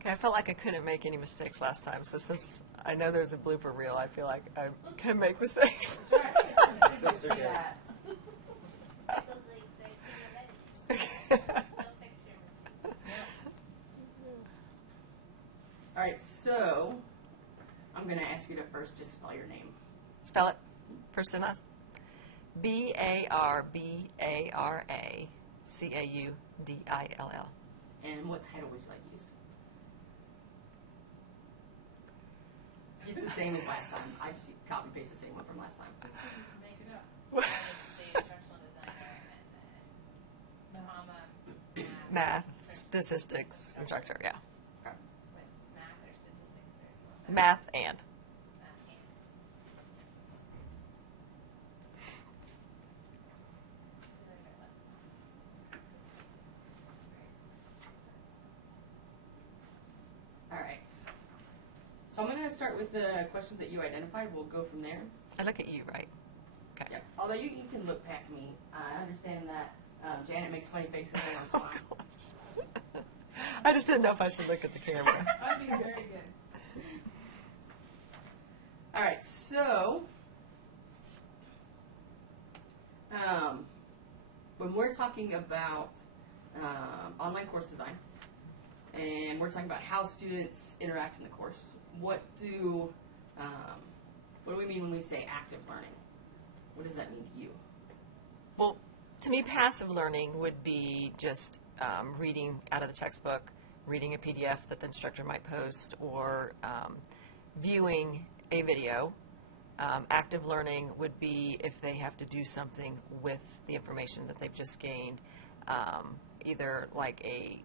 Okay, I felt like I couldn't make any mistakes last time, so since I know there's a blooper reel, I feel like I can make mistakes. That's right. That's okay. Yeah. All right, so I'm going to ask you to first just spell your name. Spell it, first and last. Barbara Caudill. And what title would you like used? It's the same as last time. I just copy paste the same one from last time. Just make it up. It's the instructional designer and then Math, statistics, instructor, yeah. Okay. What's math or statistics or Math and. All right. So I'm going to start with the questions that you identified. We'll go from there. I look at you, right? Okay. Yep. Although you can look past me. I understand that Janet makes funny faces every once in a while. gosh. I just didn't know if I should look at the camera. I'm being very good. All right, so when we're talking about online course design, and we're talking about how students interact in the course, what do we mean when we say active learning? What does that mean to you? Well, to me, passive learning would be just reading out of the textbook, reading a PDF that the instructor might post, or viewing a video. Active learning would be if they have to do something with the information that they've just gained, either like a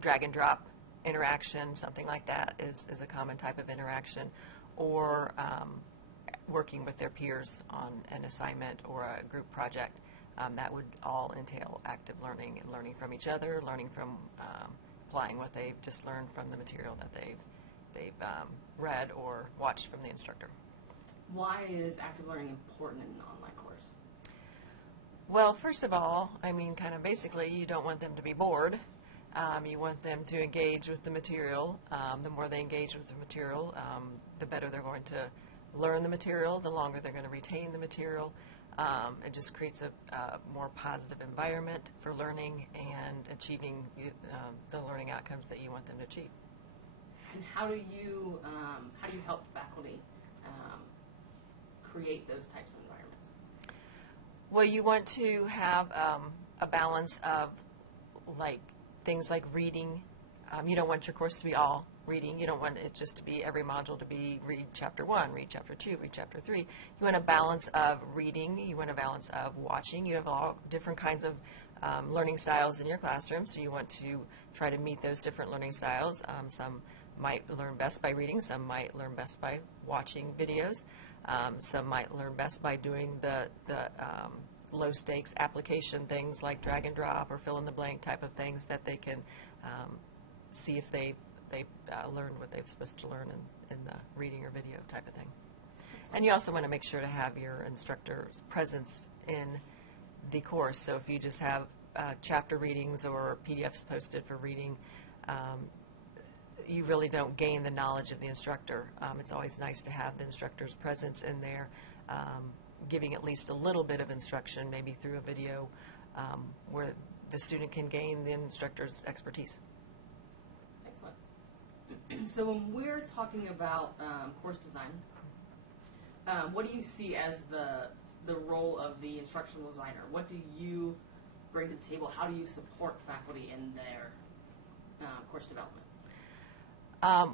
drag and drop interaction, something like that is a common type of interaction, or working with their peers on an assignment or a group project. That would all entail active learning and learning from each other, learning from applying what they've just learned from the material that they've read or watched from the instructor. Why is active learning important in an online course? Well, first of all, I mean, kind of basically, you don't want them to be bored. You want them to engage with the material. The more they engage with the material, the better they're going to learn the material, the longer they're going to retain the material. It just creates a more positive environment for learning and achieving the learning outcomes that you want them to achieve. And how do you help faculty create those types of environments? Well, you want to have a balance of things like reading. You don't want your course to be all reading. You don't want it just to be every module to be read chapter 1, read chapter 2, read chapter 3. You want a balance of reading. You want a balance of watching. You have all different kinds of learning styles in your classroom, so you want to try to meet those different learning styles. Some might learn best by reading. Some might learn best by watching videos. Some might learn best by doing the low-stakes application things like drag and drop or fill-in-the-blank type of things that they can see if they've learned what they're supposed to learn in the reading or video type of thing. And you also want to make sure to have your instructor's presence in the course. So if you just have chapter readings or PDFs posted for reading, you really don't gain the knowledge of the instructor. It's always nice to have the instructor's presence in there, giving at least a little bit of instruction, maybe through a video, where the student can gain the instructor's expertise. Excellent. So when we're talking about course design, what do you see as the role of the instructional designer? What do you bring to the table? How do you support faculty in their course development?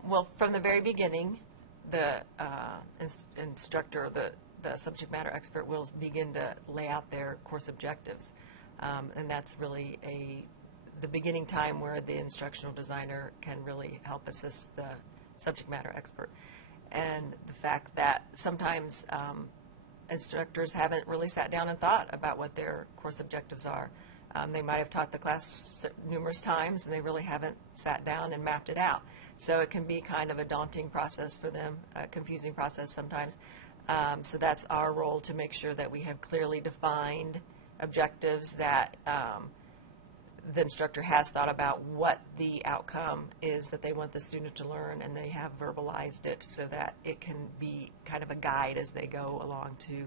Well, from the very beginning, the instructor, the subject matter expert, will begin to lay out their course objectives. And that's really the beginning time where the instructional designer can really help assist the subject matter expert. And the fact that sometimes instructors haven't really sat down and thought about what their course objectives are. They might have taught the class numerous times, and they really haven't sat down and mapped it out. So it can be kind of a daunting process for them, a confusing process sometimes. So that's our role, to make sure that we have clearly defined objectives that the instructor has thought about what the outcome is that they want the student to learn, and they have verbalized it so that it can be kind of a guide as they go along to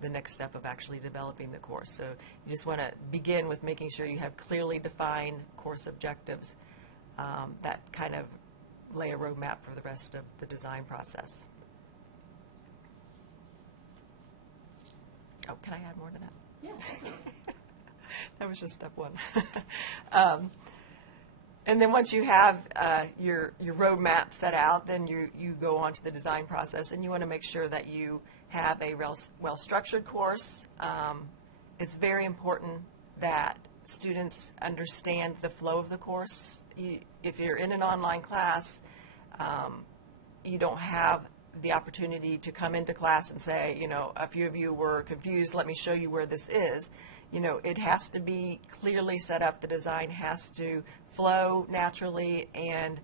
the next step of actually developing the course. So you just want to begin with making sure you have clearly defined course objectives that kind of lay a roadmap for the rest of the design process. Oh, can I add more to that? Yeah, definitely. That was just step one. And then once you have your roadmap set out, then you go on to the design process, and you want to make sure that you have a well-structured course. It's very important that students understand the flow of the course. If you're in an online class, you don't have the opportunity to come into class and say, you know, a few of you were confused, let me show you where this is. You know, it has to be clearly set up. The design has to flow naturally and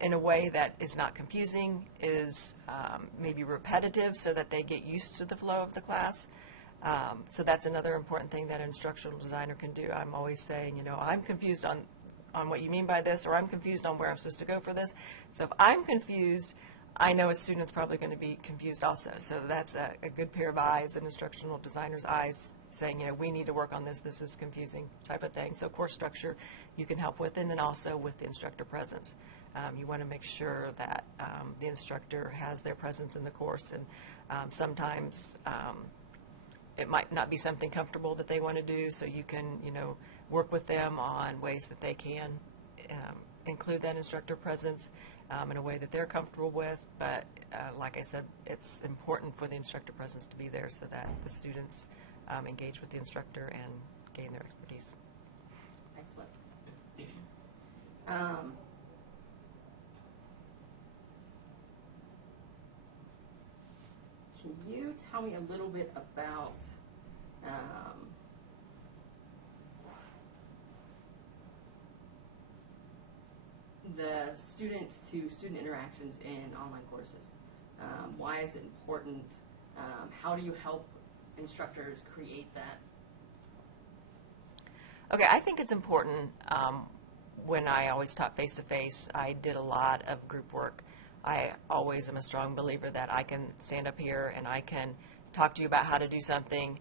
in a way that is not confusing, is maybe repetitive so that they get used to the flow of the class. So that's another important thing that an instructional designer can do. I'm always saying, you know, I'm confused on what you mean by this, or I'm confused on where I'm supposed to go for this. So if I'm confused, I know a student's probably going to be confused also. So that's a good pair of eyes, an instructional designer's eyes, saying, you know, we need to work on this, this is confusing type of thing. So course structure you can help with, and then also with the instructor presence. You want to make sure that the instructor has their presence in the course, and sometimes it might not be something comfortable that they want to do, so you can, you know, work with them on ways that they can include that instructor presence in a way that they're comfortable with. But like I said, it's important for the instructor presence to be there so that the students engage with the instructor and gain their expertise. Excellent. Can you tell me a little bit about the student-to-student interactions in online courses? Why is it important? How do you help instructors create that? Okay, I think it's important. When I always taught face-to-face, I did a lot of group work. I always am a strong believer that I can stand up here and I can talk to you about how to do something,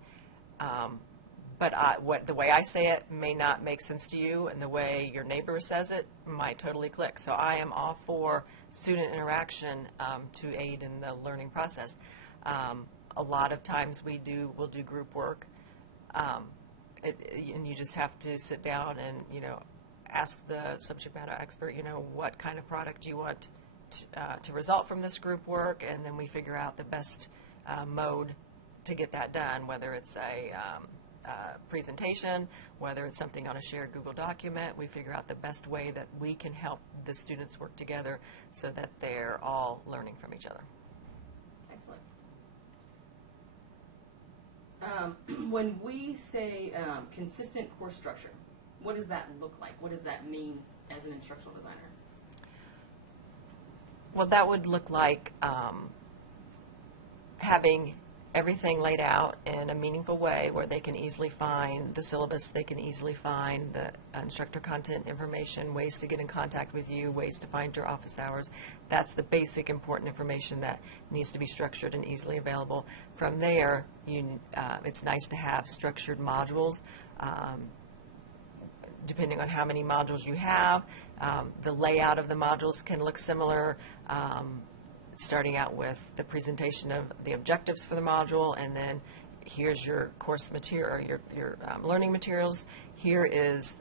but the way I say it may not make sense to you, and the way your neighbor says it might totally click. So I am all for student interaction to aid in the learning process. A lot of times we'll do group work, and you just have to sit down and, you know, ask the subject matter expert, you know, what kind of product do you want to result from this group work, and then we figure out the best mode to get that done, whether it's a presentation, whether it's something on a shared Google document. We figure out the best way that we can help the students work together so that they're all learning from each other. Excellent. When we say consistent course structure, what does that look like? What does that mean as an instructional designer? Well, that would look like having everything laid out in a meaningful way where they can easily find the syllabus, they can easily find the instructor content information, ways to get in contact with you, ways to find your office hours. That's the basic important information that needs to be structured and easily available. From there, it's nice to have structured modules. Depending on how many modules you have, the layout of the modules can look similar, starting out with the presentation of the objectives for the module, and then here's your course material, or your learning materials. Here is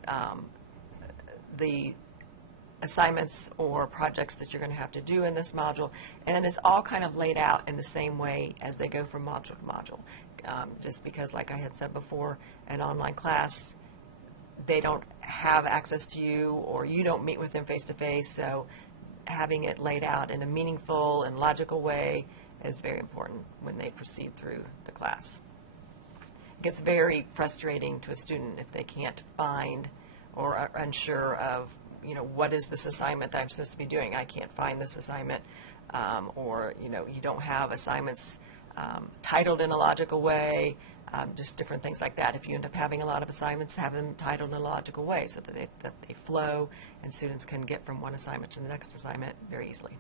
the assignments or projects that you're going to have to do in this module, and it's all kind of laid out in the same way as they go from module to module. Just because, like I had said before, an online class, they don't have access to you, or you don't meet with them face-to-face, so having it laid out in a meaningful and logical way is very important when they proceed through the class. It gets very frustrating to a student if they can't find or are unsure of, you know, what is this assignment that I'm supposed to be doing? I can't find this assignment, or, you know, you don't have assignments titled in a logical way. just different things like that. If you end up having a lot of assignments, have them titled in a logical way so that they flow and students can get from one assignment to the next assignment very easily.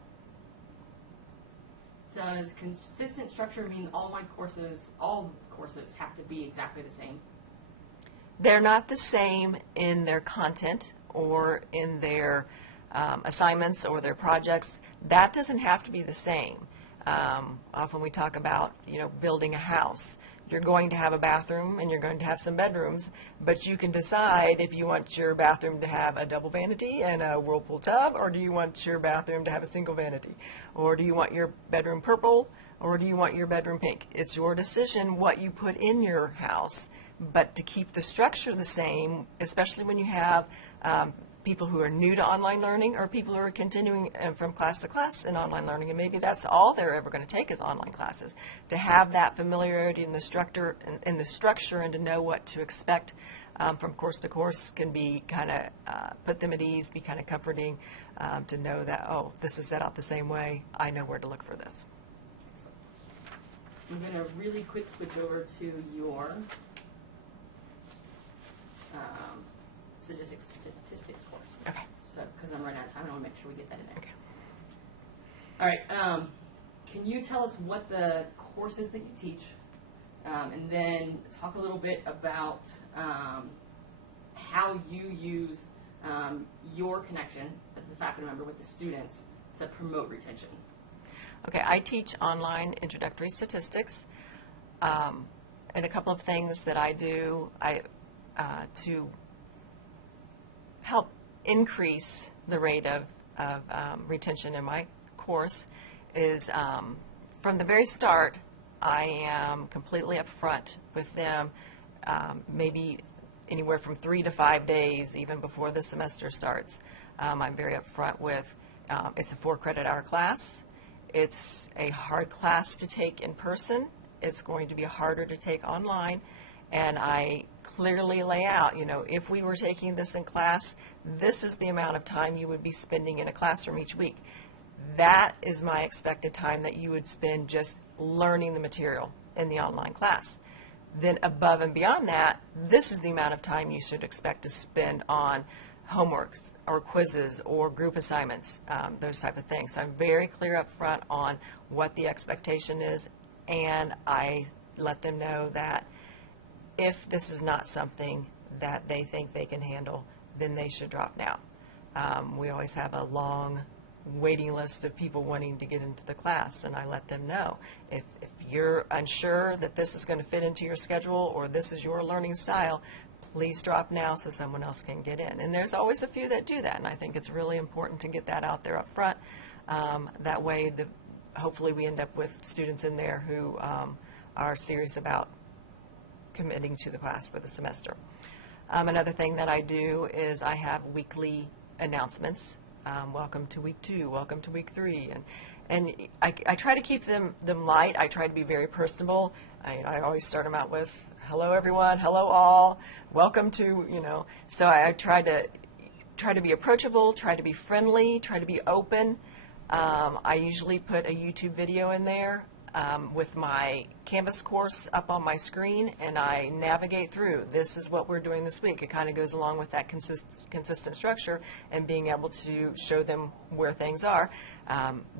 Does consistent structure mean all courses have to be exactly the same? They're not the same in their content or in their assignments or their projects. That doesn't have to be the same. Often we talk about, building a house. You're going to have a bathroom and you're going to have some bedrooms, but you can decide if you want your bathroom to have a double vanity and a whirlpool tub, or do you want your bathroom to have a single vanity, or do you want your bedroom purple, or do you want your bedroom pink? It's your decision what you put in your house, but to keep the structure the same, especially when you have people who are new to online learning or people who are continuing from class to class in online learning, and maybe that's all they're ever going to take is online classes. To have that familiarity in the structure and to know what to expect from course to course can be kind of put them at ease, be kind of comforting to know that, oh, this is set out the same way. I know where to look for this. I'm going to really quick switch over to your statistics course. Okay. So, because I'm running out of time, I want to make sure we get that in there. Okay. All right. Can you tell us what the courses that you teach, and then talk a little bit about how you use your connection as the faculty member with the students to promote retention? Okay, I teach online introductory statistics, and a couple of things that I do to help increase the rate of retention in my course is from the very start, I am completely upfront with them, maybe anywhere from 3 to 5 days, even before the semester starts. I'm very upfront with it's a 4-credit-hour class. It's a hard class to take in person. It's going to be harder to take online. And I clearly lay out, if we were taking this in class, this is the amount of time you would be spending in a classroom each week. That is my expected time that you would spend just learning the material in the online class. Then above and beyond that, this is the amount of time you should expect to spend on homeworks or quizzes or group assignments, those type of things. So I'm very clear up front on what the expectation is, and I let them know that if this is not something that they think they can handle, then they should drop now. We always have a long waiting list of people wanting to get into the class, and I let them know if you're unsure that this is going to fit into your schedule or this is your learning style, please drop now so someone else can get in. And there's always a few that do that, and I think it's really important to get that out there up front. That way, hopefully we end up with students in there who are serious about committing to the class for the semester. Another thing that I do is I have weekly announcements. Welcome to week 2, welcome to week 3, and I try to keep them light. I try to be very personable. I always start them out with, hello everyone, hello all, welcome to, so I try to be approachable, try to be friendly, try to be open. I usually put a YouTube video in there with my Canvas course up on my screen, and I navigate through. This is what we're doing this week. It kind of goes along with that consistent structure and being able to show them where things are.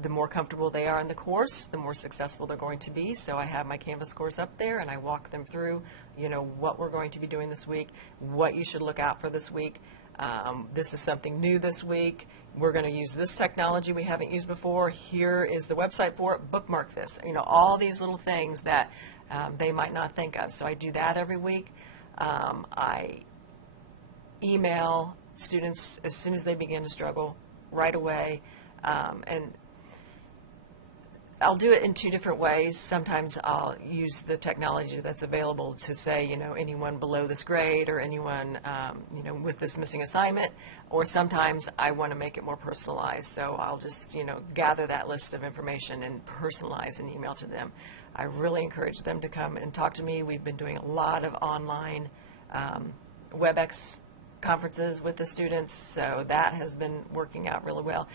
The more comfortable they are in the course, the more successful they're going to be. So I have my Canvas course up there, and I walk them through, what we're going to be doing this week, what you should look out for this week. This is something new this week. We're going to use this technology we haven't used before. Here is the website for it. Bookmark this. All these little things that they might not think of. So I do that every week. I email students as soon as they begin to struggle right away. And I'll do it in 2 different ways. Sometimes I'll use the technology that's available to say, anyone below this grade or anyone, with this missing assignment. Or sometimes I want to make it more personalized. So I'll just, gather that list of information and personalize an email to them. I really encourage them to come and talk to me. We've been doing a lot of online WebEx conferences with the students, so that has been working out really well.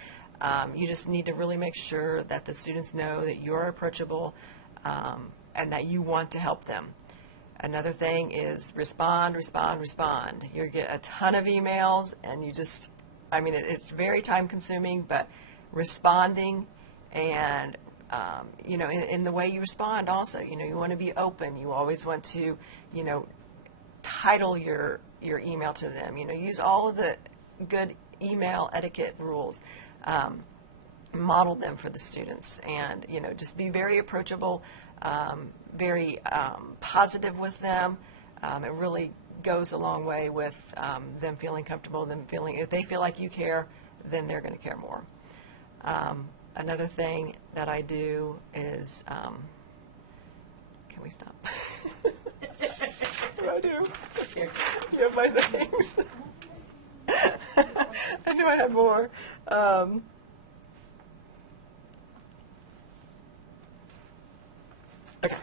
You just need to really make sure that the students know that you're approachable and that you want to help them. Another thing is respond, respond, respond. You get a ton of emails, and you just, I mean, it's very time consuming, but responding and, you know, in the way you respond also, you know, you want to be open. You always want to, you know, title your email to them. You know, use all of the good email etiquette rules. Model them for the students, and, you know, just be very approachable, very positive with them. It really goes a long way with them feeling comfortable, them feeling, if they feel like you care, then they're going to care more. Another thing that I do is, can we stop? What do I do? Here. You have my things. I knew I had more. Okay.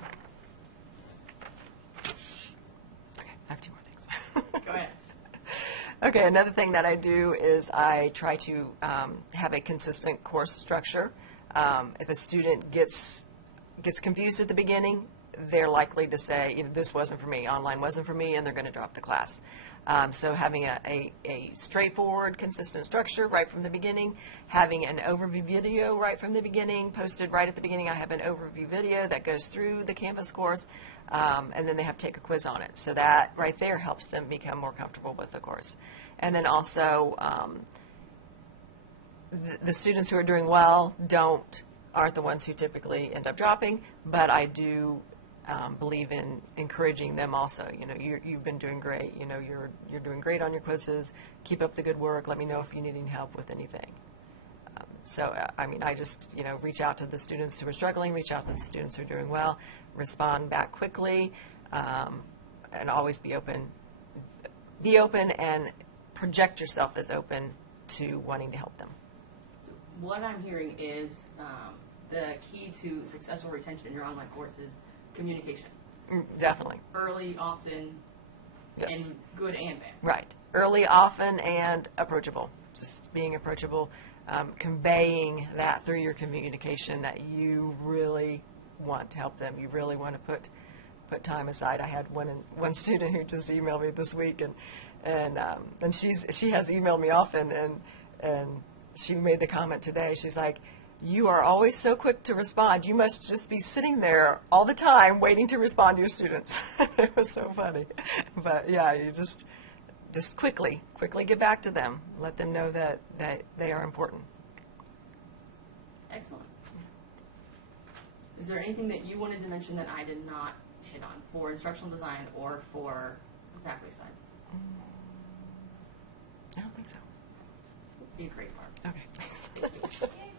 Okay, I have two more things. Go ahead. Okay, another thing that I do is I try to have a consistent course structure. If a student gets confused at the beginning, they're likely to say, you know, this wasn't for me, online wasn't for me, and they're going to drop the class. So having a straightforward, consistent structure right from the beginning, having an overview video right from the beginning, posted right at the beginning. I have an overview video that goes through the Canvas course, and then they have to take a quiz on it. So that right there helps them become more comfortable with the course. And then also, the students who are doing well aren't the ones who typically end up dropping, but I do believe in encouraging them also. You know, you've been doing great. You know, you're doing great on your quizzes. Keep up the good work. Let me know if you need any help with anything. I mean, I just, you know, reach out to the students who are struggling, reach out to the students who are doing well, respond back quickly, and always be open. Be open and project yourself as open to wanting to help them. So what I'm hearing is the key to successful retention in your online course is communication. Definitely. Early, often, Yes. and good and bad. Right. Early, often, and approachable. Just being approachable, conveying that through your communication that you really want to help them. You really want to put time aside. I had one student who just emailed me this week, and she has emailed me often, and she made the comment today. She's like, "You are always so quick to respond. You must just be sitting there all the time waiting to respond to your students." It was so funny. But yeah, you just quickly get back to them. Let them know that they are important. Excellent. Is there anything that you wanted to mention that I did not hit on for instructional design or for the faculty side? I don't think so. Be a great part. Okay, thanks. Thank you. Yay.